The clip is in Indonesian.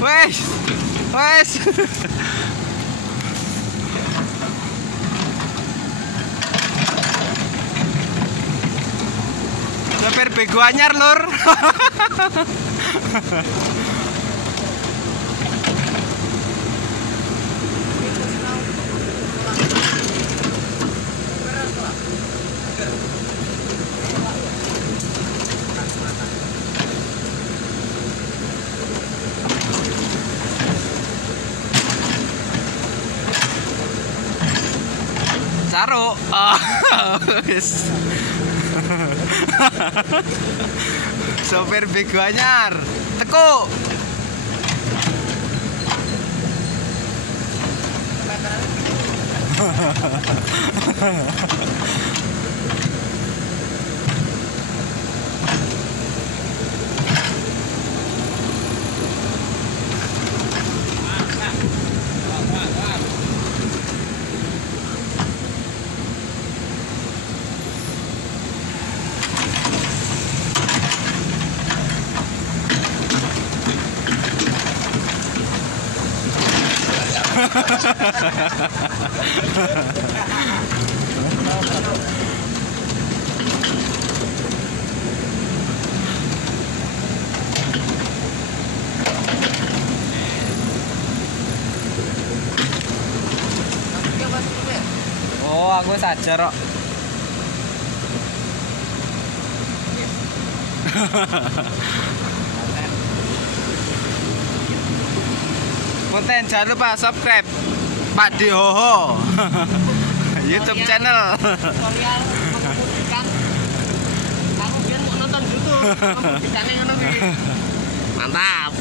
Wes, wes. Sopir bego anyar lur. Caro. Wis. Sopir bego anyar. Teko. Oh, aku saja kok. Konten jangan lupa subscribe Pak Dihoho YouTube channel. Tutorial mengemudikan. Kamu biar mau nonton YouTube, kamu bisa ngono. Mantap.